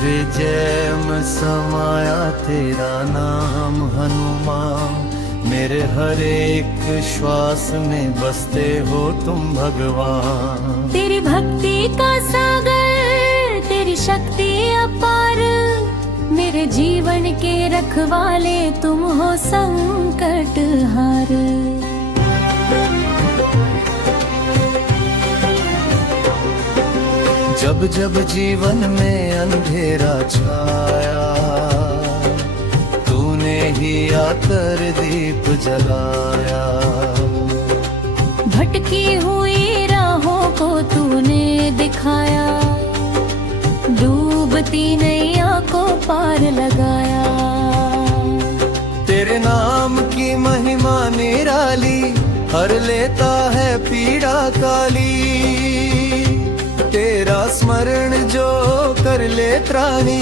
विजय में समाया तेरा नाम हनुमान, मेरे हर एक श्वास में बसते हो तुम भगवान। तेरी भक्ति का सागर, तेरी शक्ति अपार, मेरे जीवन के रखवाले तुम हो संकट हार। जब जब जीवन में अंधेरा छाया, तूने ही आकर दीप जलाया। भटकी हुई राहों को तूने दिखाया, डूबती नैया को पार लगाया। तेरे नाम की महिमा निराली, हर लेता है पीड़ा काली। तेरा स्मरण जो कर ले त्राणी,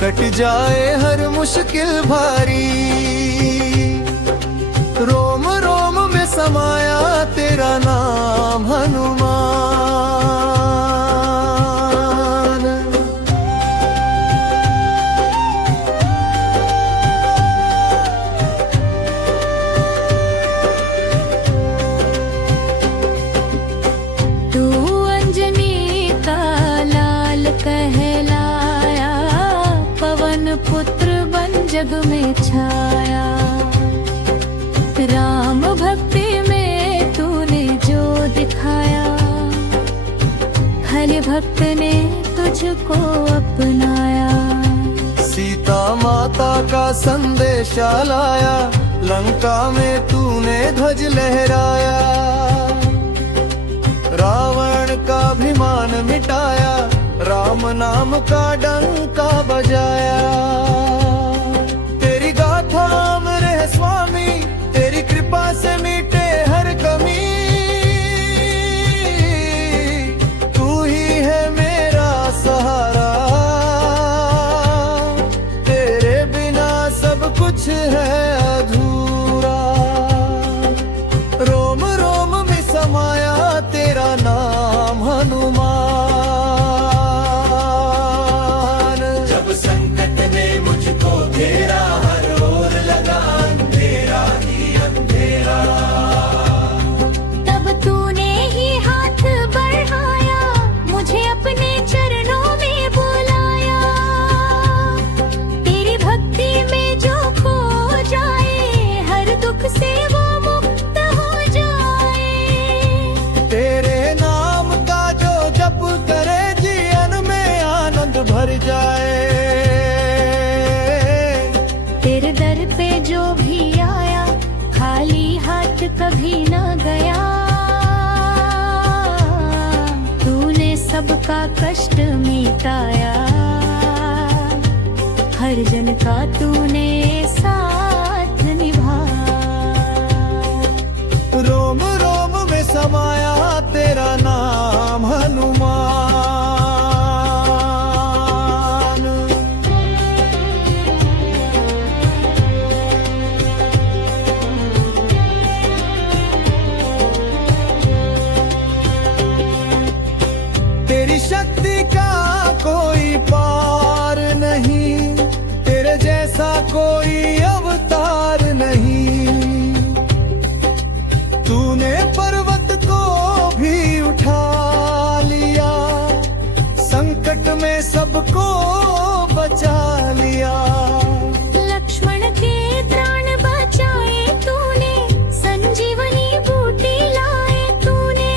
कट जाए हर मुश्किल भारी। रोम रोम में समाया तेरा नाम हनुमान। तू अंजनी का लाल कहलाया, पवन पुत्र बन जग में छाया। राम भक्ति में तूने जो दिखाया, हर भक्त ने तुझको अपनाया। सीता माता का संदेशा लाया, लंका में तूने ध्वज लहराया। रावण का अभिमान मिटाया, राम नाम का डंका बजाया। तेरी गाथा अमर है स्वामी, तेरी कृपा से मिटे हर कमी। तू ही है मेरा सहारा, तेरे बिना सब कुछ है अधूरा। रोम रोम में समाया तेरा नाम हनुमान। जब संकट ने मुझको घेरा, हर ओर लगा अंधेरा ही अंधेरा। तब तूने ही हाथ बढ़ाया, मुझे अपने चरणों में बुलाया। तेरी भक्ति में जो खो जाए, हर दुख से वो मुक्त हो जाए। तेरे नाम का जो जप करे, जीवन में आनंद भर जाए। तेरे दर पे जो भी आया, खाली हाथ कभी न गया। तूने सबका कष्ट मिटाया, हर जन का तूने साथ निभाया। रोम रोम में समाया तेरा नाम हनुमान। तेरी शक्ति का कोई पार नहीं, तेरे जैसा कोई अवतार नहीं। तूने पर्वत को भी उठा लिया, संकट में सबको बचा लिया। लक्ष्मण के प्राण बचाए तूने, संजीवनी बूटी लाए तूने।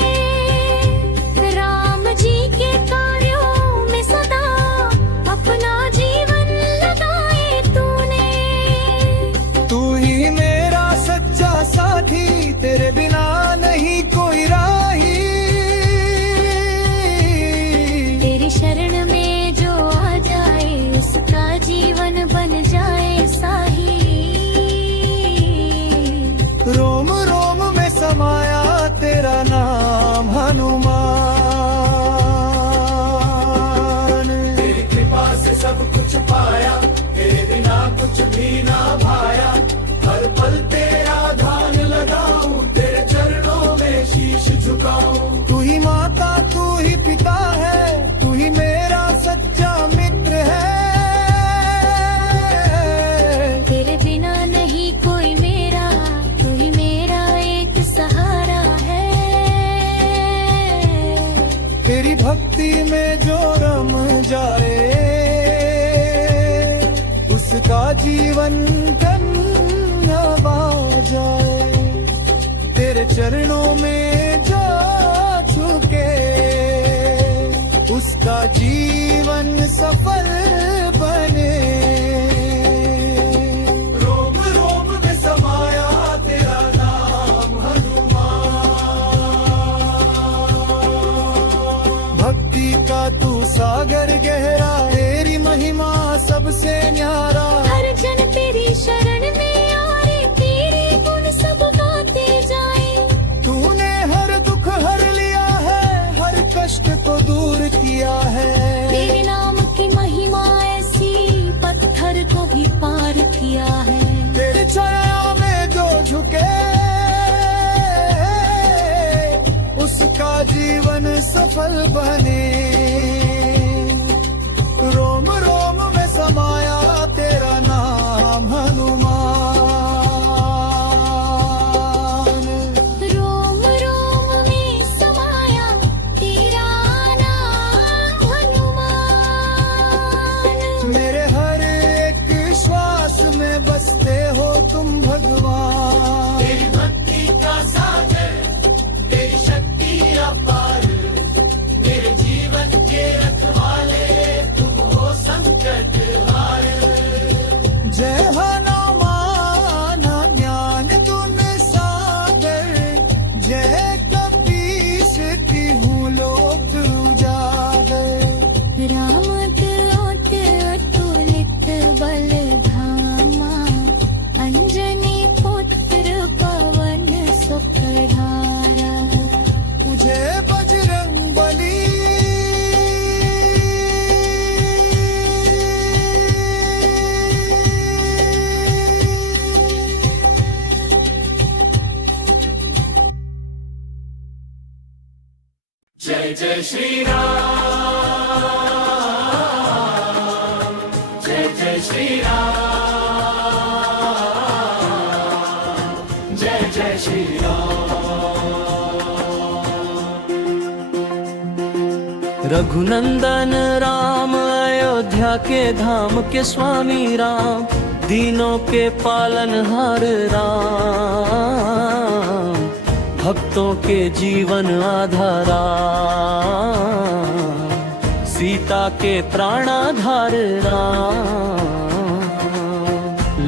राम जी के कार्यों में सदा अपना जीवन लगाए तूने। तू ही मेरा सच्चा साथी, तेरे बिना नहीं कोई राही। तेरी शरण में जो आ जाए, उसका जीवन बन भक्ति में जो रम जाए उसका जीवन धन्यवा जाए। तेरे चरणों में जो झुके उसका जीवन सफल बने। रोम रोम में समाया तेरा नाम हनुमान, भक्ति का तू सागर गहरा, तेरी महिमा सबसे न्यारा। हर जन तेरी शरण में आए, तेरे गुण सब गाते जाए। तूने हर दुख हर लिया है, हर कष्ट को दूर किया है। तेरे नाम की महिमा ऐसी, पत्थर को भी पार किया है। तेरी छाया में जो झुके उसका जीवन सफल बने। रोम रोम में समाया तेरा नाम हनुमान, रोम रोम में समाया तेरा नाम हनुमान। मेरे हर एक श्वास में बसते हो तुम भगवान। तेरी भक्ति का सागर, तेरी शक्ति अपार, मेरे जीवन के रखवाले तुम हो संकट हार। जय हनुमान ज्ञान गुण सागर, जय कपीस तिहु लोक उजागर। राम दूत अतुलित बल धामा, अंजनी पुत्र पवन सुख धारा। तुझे बजरंग बली जय जय श्री राम, जय जय श्री राम, जय जय श्री राम। रघुनंदन राम, अयोध्या के धाम के स्वामी राम, दीनों के पालनहार राम, भक्तों के जीवन आधारा, सीता के प्राणाधार राम,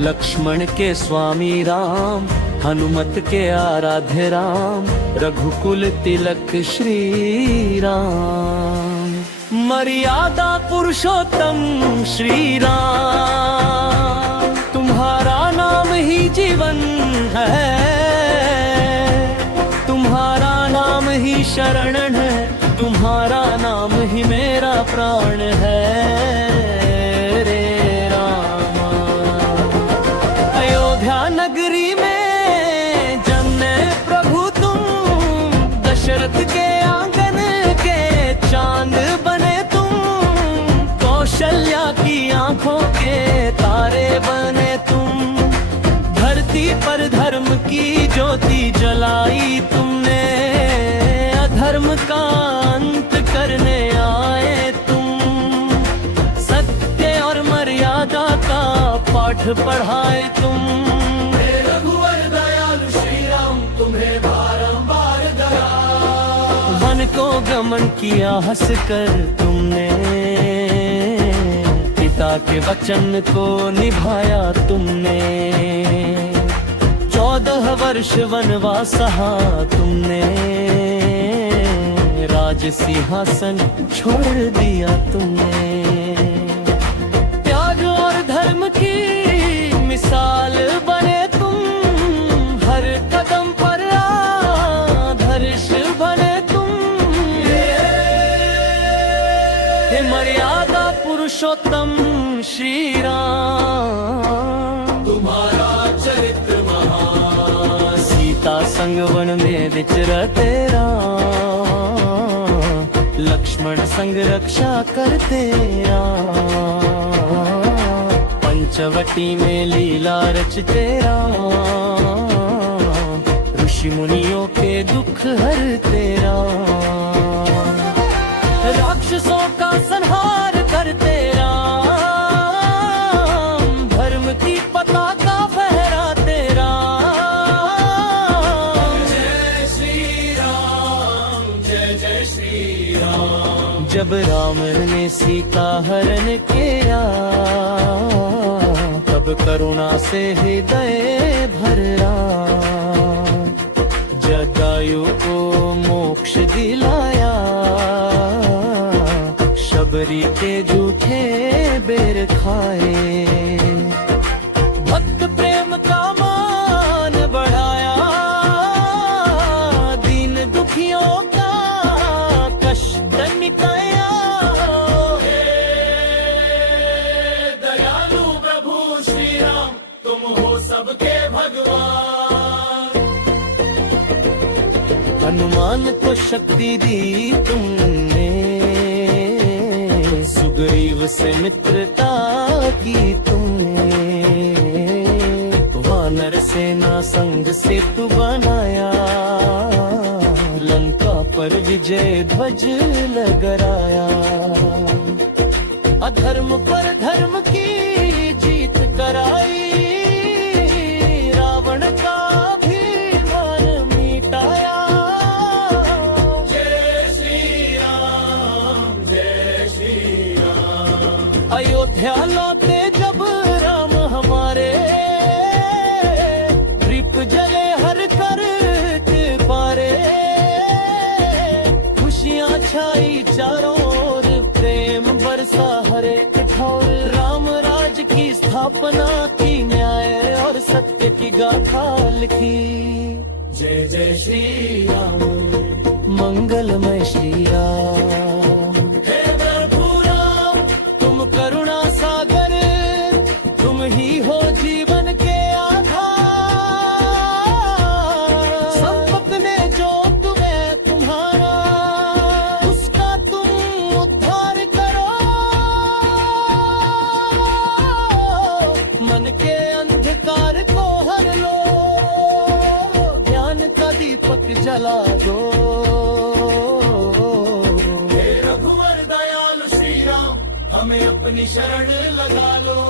लक्ष्मण के स्वामी राम, हनुमत के आराध्य राम, रघुकुल तिलक श्री राम। मर्यादा पुरुषोत्तम श्री राम, तुम्हारा नाम ही जीवन है, तुम्हारा नाम ही शरण है, तुम्हारा नाम ही मेरा प्राण है रे रामा। अयोध्या नगरी में जन्मे प्रभु तुम, दशरथ के आंगन के चांद बने तुम, कौशल्या की आंखों के तारे बने तुम, धरती पर धर्म की ज्योति जलाई तुमने, अधर्म का अंत करने आए तुम, सत्य और मर्यादा का पाठ पढ़ाए तुम। हे रघुवर दयालु श्री राम, तुम्हें बारंबार दया। वन को गमन किया हंस कर तुमने, पिता के वचन को निभाया तुमने, 14 वर्ष वनवास सहा तुमने, राज सिंहासन छोड़ दिया तुमने, त्याग और धर्म की मिसाल बने तुम, हर कदम पर आदर्श बने तुम। हे मर्यादा पुरुषोत्तम श्री राम, तुम्हारा चरित्र महान, सीता संग वन में विचरते राम, लक्ष्मण संग रक्षा करते राम, पंचवटी में लीला रचते राम, ऋषि मुनियों के दुख हरते राम, राक्षस राम। जब राम ने सीता हरण किया, तब करुणा से हृदय भरा, जटायु को मोक्ष दिलाया, शबरी के झूठे बेर खाए, भक्त प्रेम का मान बढ़ाया, दीन दुखियों का कष्ट मिटाया। हे दयालु प्रभु श्री राम, तुम हो सबके भगवान। हनुमान को शक्ति दी तुमने, सुग्रीव से मित्रता की तुमने, वानर सेना संग सेतु बनाया, लंका पर विजय ध्वज लहराया, अधर्म पर धर्म की जीत कराई, रावण का भी मान मिटाया। जय श्री राम, जय श्री राम। अयोध्या लौटे जब राम हमारे, दीप जले हर कर के पारे, खुशियाँ छाई चारों ओर, प्रेम बरसा हर एक ठौर, राम राज की स्थापना की, न्याय और सत्य की गाथा लिखी। जय जय श्री राम, मंगलमय श्री राम। हे प्रभु राम, तुम करुणा सागर, तुम ही हो जीवन के आधार, संपत ने जो तुम्हें तुम्हारा, उसका तुम उद्धार करो, मन के अंधकार को हर लो, ज्ञान का दीपक जला दो। हे रघुवर दयालु श्री राम, हमें अपनी शरण लगा लो।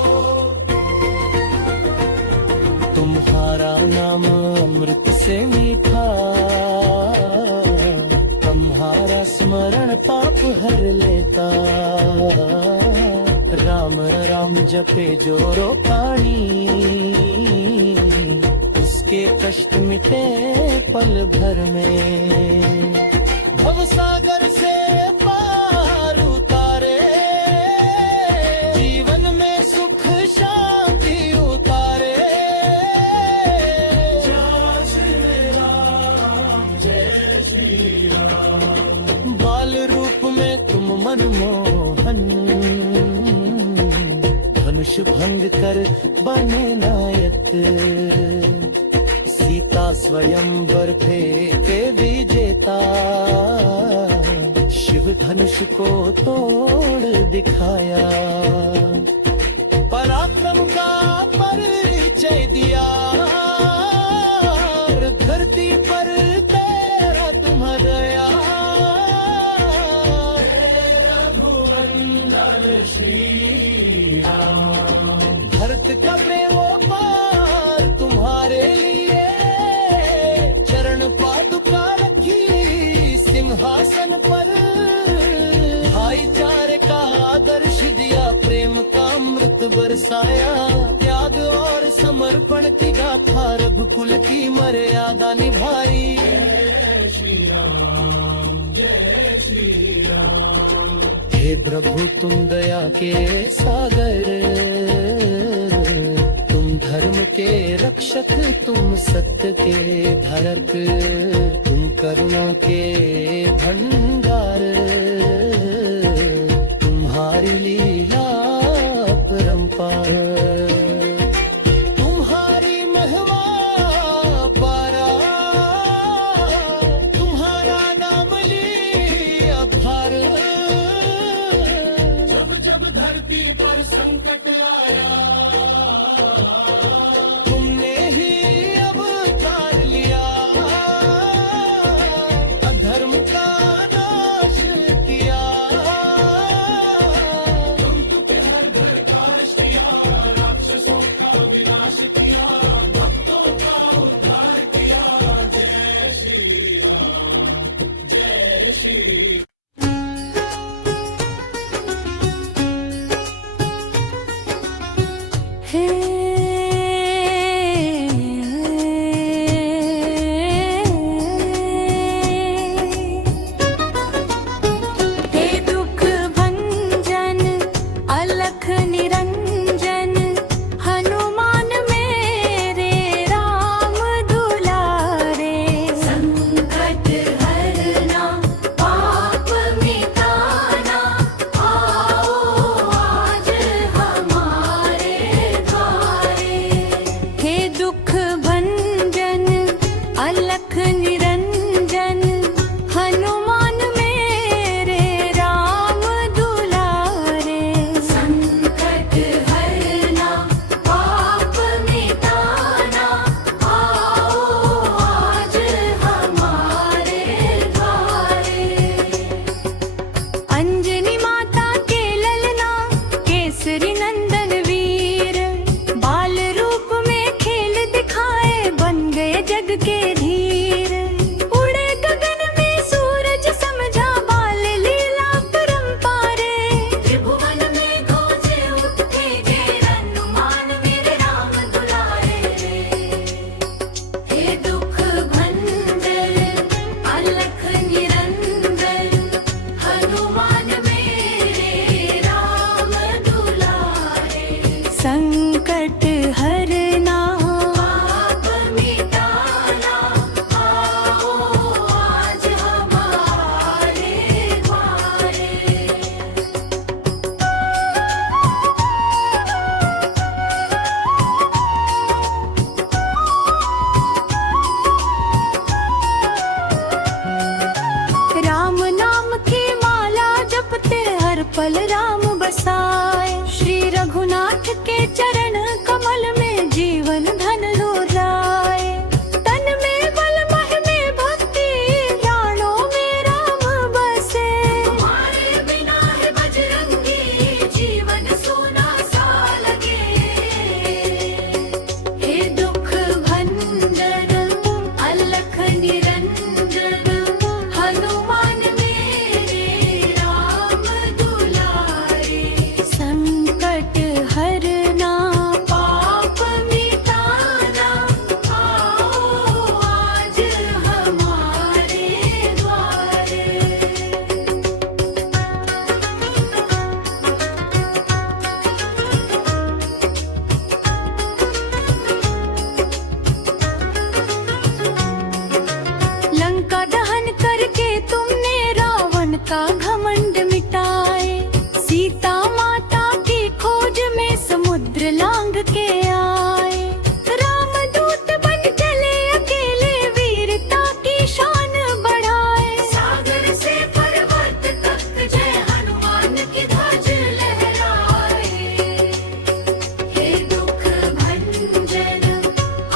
तुम्हारा नाम अमृत से मीठा, तुम्हारा स्मरण पाप हर लेता, राम राम जपे जो रोकाणी, उसके कष्ट मिटे पल भर में, भव सागर से पार उतारे, जीवन में सुख शांति उतारे। जय श्री राम, जय श्री राम। बाल रूप में तुम मनमोहन, धनुष भंग कर बने नायक, सीता स्वयंवर फेंके विजेता, शिव धनुष को तोड़ दिखाया, पराक्रम का परिचय दिया, धरती पर तेरा तुम दया, रघुवंदन श्री राम। भरत का प्रेमोपार तुम्हारे लिए, चरण पादुका रखी सिंहासन पर, भाईचारे का आदर्श दिया, प्रेम का अमृत बरसाया, त्याग और समर्पण की गाथा, रघुकुल की मर्यादा निभाई। जय श्री राम, जय श्री राम। हे प्रभु तुम दया के सागर, तुम धर्म के रक्षक, तुम सत्य के धारक, तुम करुणा के भंडार, तुम्हारी लीला परंपार, तुम्हारी महिमा पारा, तुम्हारा नाम लिया भार, जब जब धरती पर संकट आया, तुमने ही अवतार लिया, अधर्म का नाश किया, तुम तो हर घर का किया, राक्षसों का विनाश किया, भक्तों का उद्धार किया। जय श्री राम, जय श्री दुख भंजन अलख निरंजन हनुमान मेरे राम दुलारे। संकट हरना पाप मिटाना आओ आज हमारे द्वारे। हे दुख भंजन अलख निरंजन हनुमान मेरे राम दुलारे। संकट हरना पाप मिटाना आओ आज हमारे द्वारे। अंजनी माता के ललना केसरी नंदन वीर बाल रूप में खेल दिखाए बन गए जग के धीर। उड़े गगन में सूरज समझा बाल लीला परंपारे। त्रिभुवन में गूंजे उठे जय हनुमान मेरे राम दुलारे। हे दुख भंजन अलख निरंजन हनुमान मेरे राम दुलारे। संकट हरना पाप मिटाना आओ आज हमारे द्वारे। राम नाम की माला जपते हर पल राम बसाए। श्री रघुनाथ के चरण कमल में जीवन धन लुराए। तन में बल मह में भक्ति प्राणों में राम बसे। तुम्हारे बिना है बजरंगी जीवन सोना सा लगे। हे दुख भंजन अलख निरंजन हनुमान मेरे राम दुलारे। संकट हरना पाप मिटाना आओ आज हमारे द्वारे। लंका दहन करके तुमने रावण का घमंड मिटाए। सीता माता की खोज में समुद्र लांग के आए। रामदूत बन चले अकेले वीरता की शान बढ़ाए। सागर से पर्वत तक जय हनुमान की ध्वज लहराए। हे दुख भंजन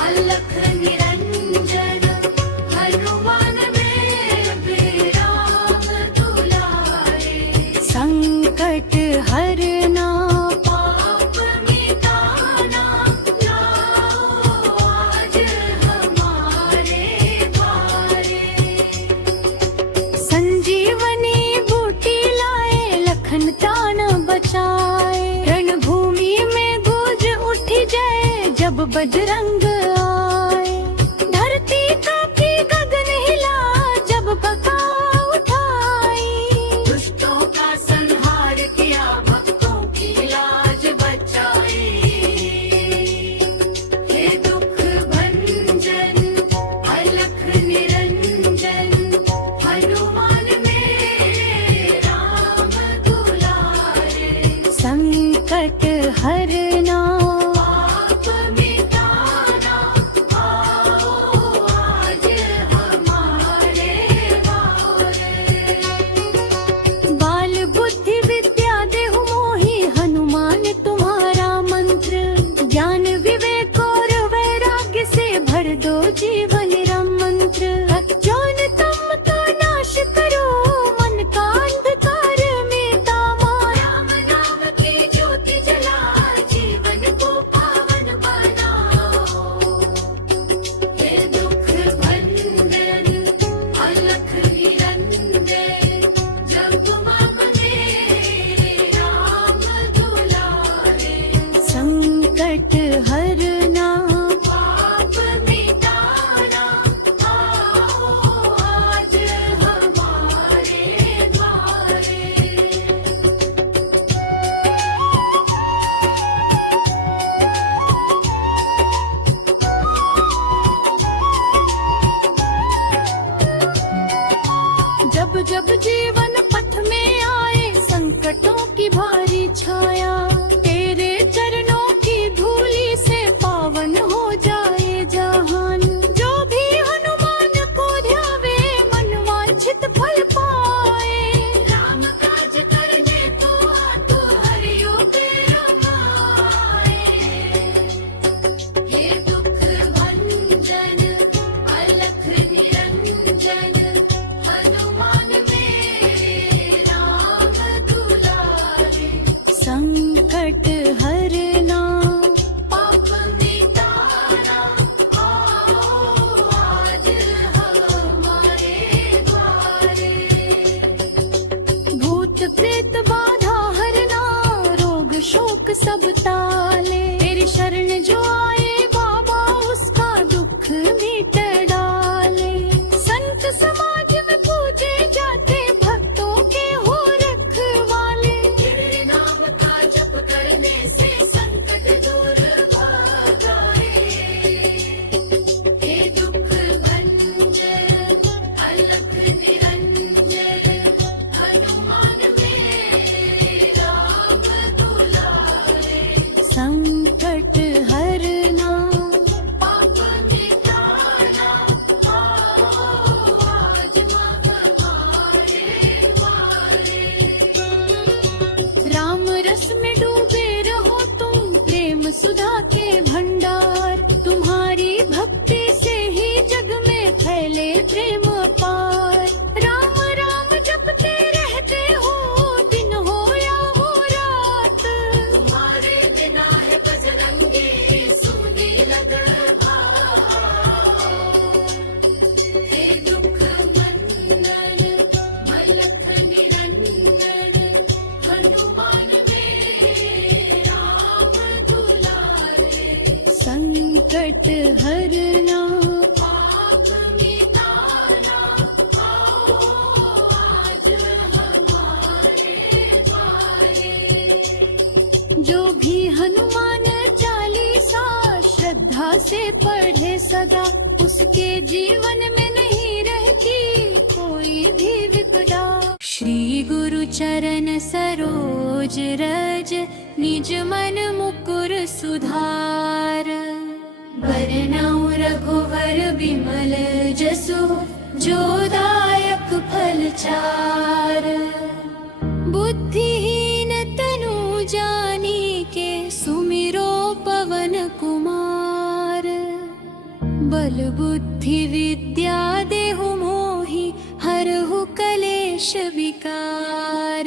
अलख निरंजन हनुमान मेरे राम दुलारे। संकट हरना पाप मिटाना आओ आज हमारे द्वारे। संजीवनी बूटी लाए लखन प्राण बचाए। रणभूमि में गूंज उठी जय जब बजरंग आए। धरती कांपी गगन हिला जब बका उठाई। दुष्टों का संहार किया भक्तों की लाज बचाई। हे दुख भंजन अलख निरंजन हनुमान मेरे राम दुलारे। संकट हरना पाप मिटाना जीवन पथ में आए संकटों की भारी छाया, तेरे चरणों की धूली से पावन हो जाए जहान। जो भी हनुमान को ध्यावे मन वांछित फल पाए, राम काज करने को आतुर हरियो पे रमाए। हे दुख भंजन अलख निरंजन हनुमान मेरे राम दुलारे। संकट हरना पाप मिटाना आओ आज हमारे द्वारे। भूत प्रेत बाधा हरना रोग शोक सब टाले, तेरी शरण जो आए बाबा उसका दुख मिट डाले। संत समाज में पूजे जाते भक्तों के हो रखवाले, तेरे नाम का जप करने से संकट दूर भागाए। हे दुख भंजन अलख निरंजन हनुमान मेरे राम दुलारे। संकट हरना पाप मिटाना आओ आज हमारे द्वारे। राम रस में डूबे रहो तुम प्रेम सुधा के भंडार, तुम्हारी भक्ति से ही जग में फैले प्रेम अपार। राम राम जपते रहते हो दिन हो या हो रात, तुम्हारे बिना है बजरंगी सूनी लग भाव। हे दुख मंदन मलख निरंजन हनुमान मेरे राम दुलारे। संकट हरना पाप मिटाना आओ आज हमारे द्वारे। जो भी हनुमान चालीसा श्रद्धा से पढ़े सदा, उसके जीवन में नहीं रहती कोई भी विपदा। श्री गुरु चरण सरोज रज निज मन मुकुर सुधार, वरनउ रघुवर बिमल जसु जो दायक फल चार। बुद्धिहीन तनु जानिके सुमिरो पवन कुमार, बल बुद्धि विद्या देहु मोहि हरहु कलेश विकार।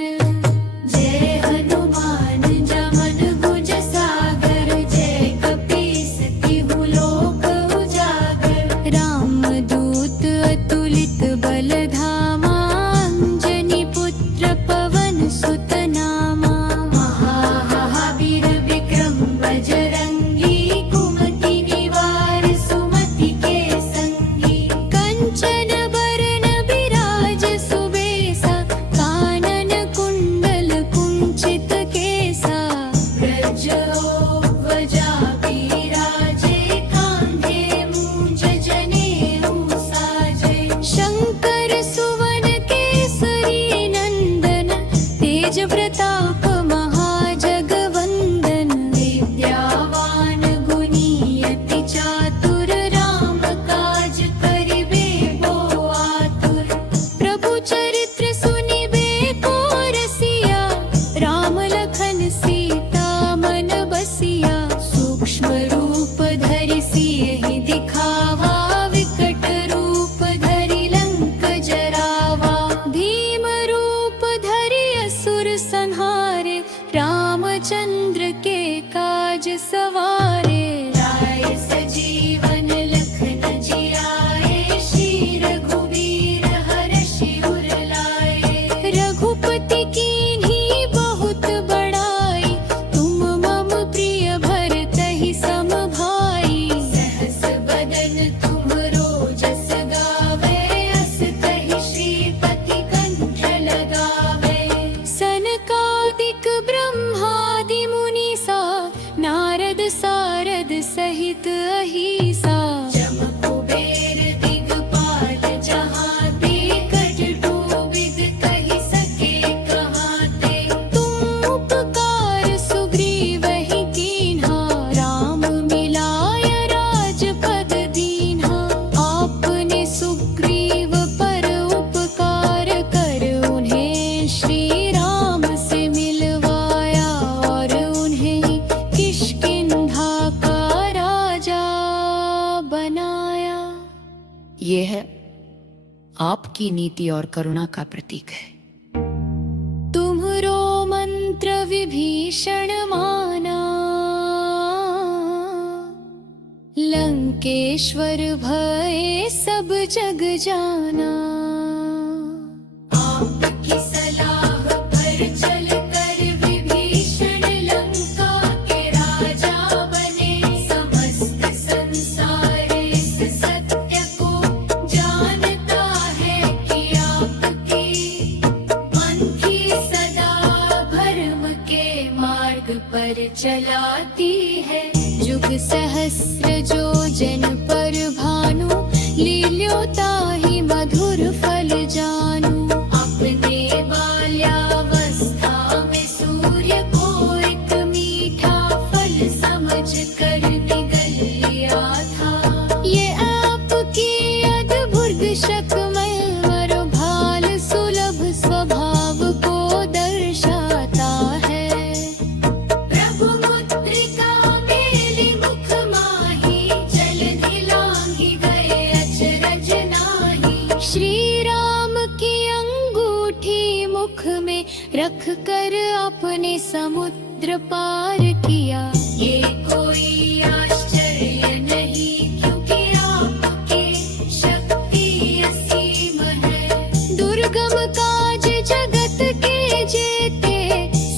जय हनुमान जमन भुज सागर, जय कपीस तिहु लोक उजागर। राम दूत अतुलित बल धामा, अंजनी पुत्र पवन सुत नामा। महावीर विक्रम बजरंगी, कुमति निवार सुमति के संगी। कंचन बरन बिराज सुबेसा, कानन कुंडल कुंचित केसा। आपकी नीति और करुणा का प्रतीक है। तुम्हरो मंत्र विभीषण माना, लंकेश्वर भय सब जग जाना। आपकी सलाह पर चल कर विभीषण लंका के राजा बने। समस्त संसार इस सत्य को जानता है कि आपके मन की सदा धर्म के मार्ग पर चलाती है। जुग सहस्र जो जन पर भानु, लील्योता ही मधुर फल जानू। अपने बाल्यावस्था में सूर्य को एक मीठा फल समझ कर निगल लिया था। ये आपकी अद्भुत शकमय मरुभाल सुलभ स्वभाव को दर्शाता है। प्रभु मुद्रिका मेली मुख माही, जलधि लांघि गए अचरज नाही। श्री राम की अंगूठी मुख में रख कर आपने समुद्र पार किया। ये कोई आश्चर्य नहीं, क्योंकि आपके शक्ति असीम है। दुर्गम काज जगत के जेते,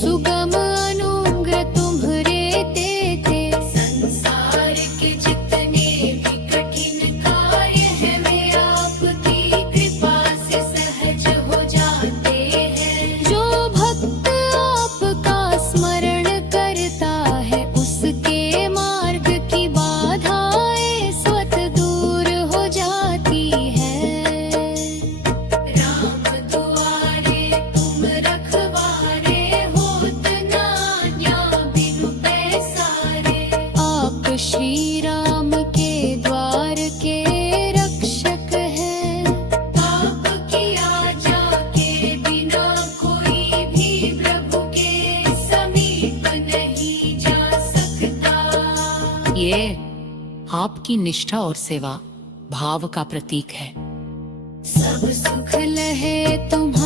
सुगम अनुग्रह तुम्हरे देते। संसार के जितने भी कठिन कार्य हैं, वे आपकी कृपा से सहज हो जाते हैं। जो भक्त आपका स्मरण करता है, उसके मार्ग की बाधाएं स्वतः दूर हो जाती है। राम दुआरे तुम रखवारे, होत नान्या बिनु पैसारे। आप श्री राम के द्वार के रक्षक हैं। आपकी आज्ञा के बिना कोई भी प्रभु के समीप नहीं जा सकता। ये आपकी निष्ठा और सेवा भाव का प्रतीक है। सब सुख लहे तुम्हारे